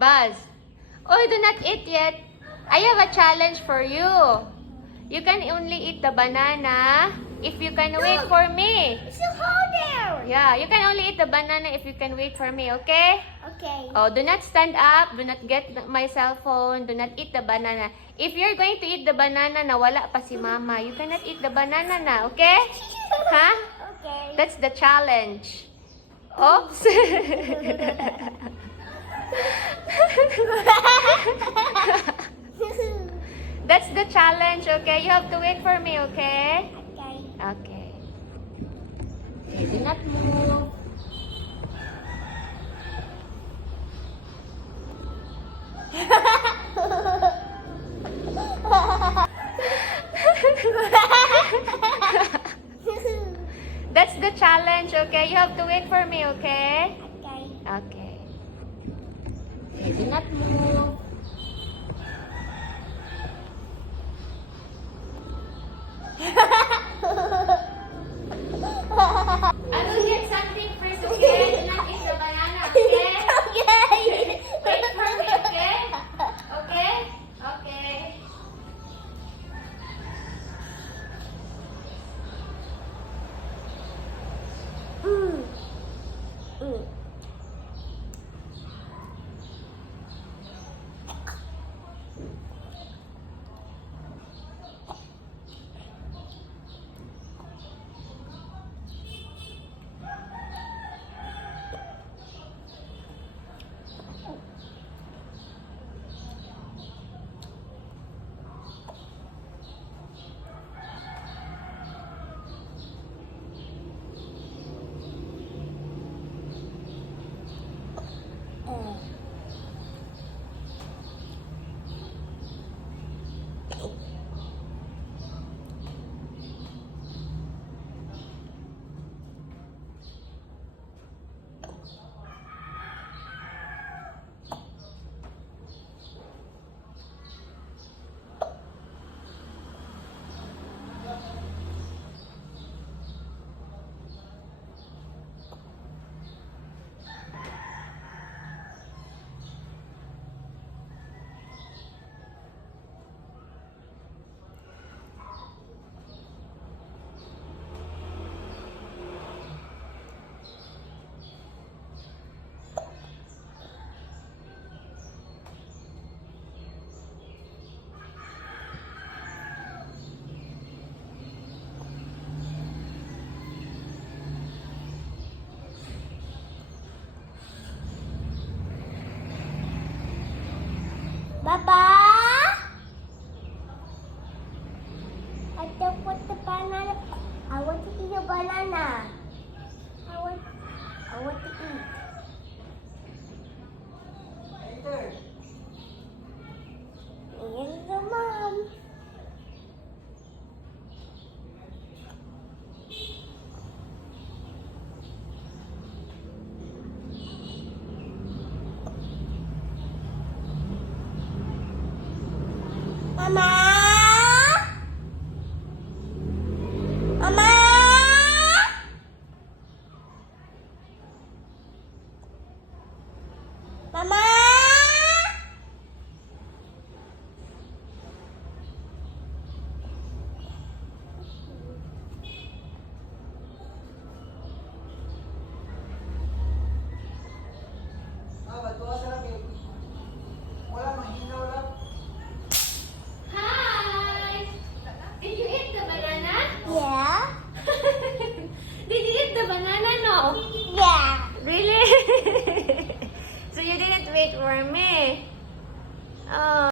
Buzz. Oh, do not eat yet. I have a challenge for you. You can only eat the banana if you can wait for me. It's so hard there. Yeah, you can only eat the banana if you can wait for me, okay? Okay. Oh, do not stand up. Do not get my cell phone. Do not eat the banana. If you're going to eat the banana na wala pa si mama, you cannot eat the banana na, okay? Huh? Okay. That's the challenge. Oops. That's the challenge, okay? You have to wait for me, okay? Okay. Okay. Okay, do not move. That's the challenge, okay? You have to wait for me, okay? Okay. Okay. Okay, do not move. I will get something first, okay? Do not eat the banana, okay? Okay. Wait for me, okay? Okay? Okay. Mm. Mm. Baba? I don't want the banana. I want to eat a banana. I want to eat. Here's the mom. Mama? Mama? Mama? Hi! Did you eat the banana? Yeah? Did you eat the banana? No. Yeah. Really? So you didn't wait for me? Oh.